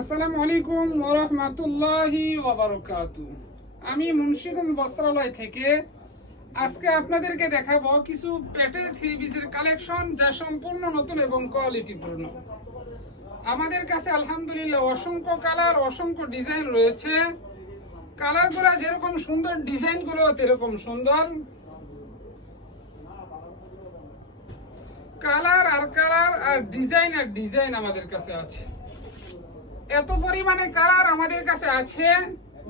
আসসালামু আলাইকুম ওরহমাতুল্লাহি ওবারকাতু আমি মুন্সিগঞ্জ বস্ত্রালয় থেকে আজকে আপনাদেরকে দেখাবো কিছু পেটের থ্রি কালেকশন যা সম্পূর্ণ নতুন এবং কোয়ালিটিপূর্ণ আমাদের কাছে আলহামদুলিল্লাহ অসংখ্য কালার অসংখ্য ডিজাইন রয়েছে। কালারগুলো যেরকম সুন্দর ডিজাইনগুলো সেরকম সুন্দর। কালার আর কালার আর ডিজাইন আর ডিজাইন আমাদের কাছে আছে। এত পরিমাণে কালার আমাদের কাছে আছে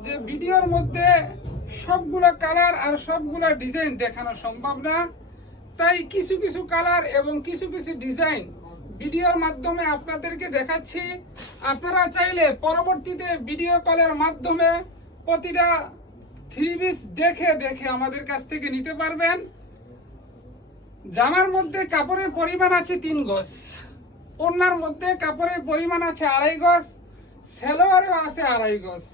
যে ভিডিওর মধ্যে সবগুলো কালার আর সবগুলো ডিজাইন দেখানো সম্ভব না। তাই কিছু কিছু কালার এবং কিছু কিছু ডিজাইন ভিডিওর মাধ্যমে আপনাদেরকে দেখাচ্ছি। আপনারা চাইলে পরবর্তীতে ভিডিও কলের মাধ্যমে প্রতিটা থ্রি পিস দেখে দেখে আমাদের কাছ থেকে নিতে পারবেন। জামার মধ্যে কাপড়ের পরিমাণ আছে তিন গজ। ওনার মধ্যে কাপড়ের পরিমাণ আছে আড়াই গজ। সেলোয়ারেও আছে আড়াই গজ।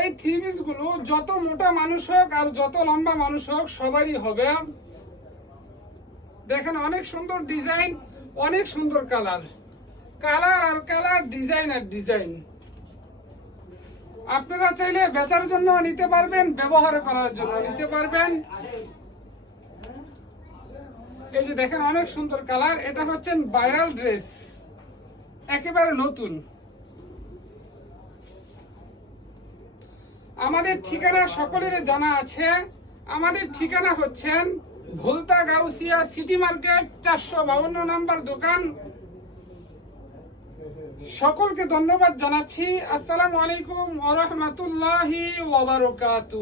এই থ্রি গুলো যত মোটা মানুষ হোক আর যত লম্বা মানুষ হোক, সবারই হবে। দেখেন অনেক সুন্দর ডিজাইন, অনেক সুন্দর কালার। কালার আর কালার, ডিজাইন আর ডিজাইন। আপনারা চাইলে বেচার জন্য নিতে পারবেন, ব্যবহার করার জন্য নিতে পারবেন। এই যে দেখেন অনেক সুন্দর কালার, এটা হচ্ছেন ভাইরাল ড্রেস একেবারে নতুন। আমাদের ঠিকানা সকলের জানা আছে। আমাদের ঠিকানা হচ্ছেন ভুলতা গাউসিয়া সিটি মার্কেট চারশো বাউন্ন নাম্বার দোকান। সকলকে ধন্যবাদ জানাচ্ছি। আসসালামু আলাইকুম ওরহমতুল্লাহি ওবারকাতু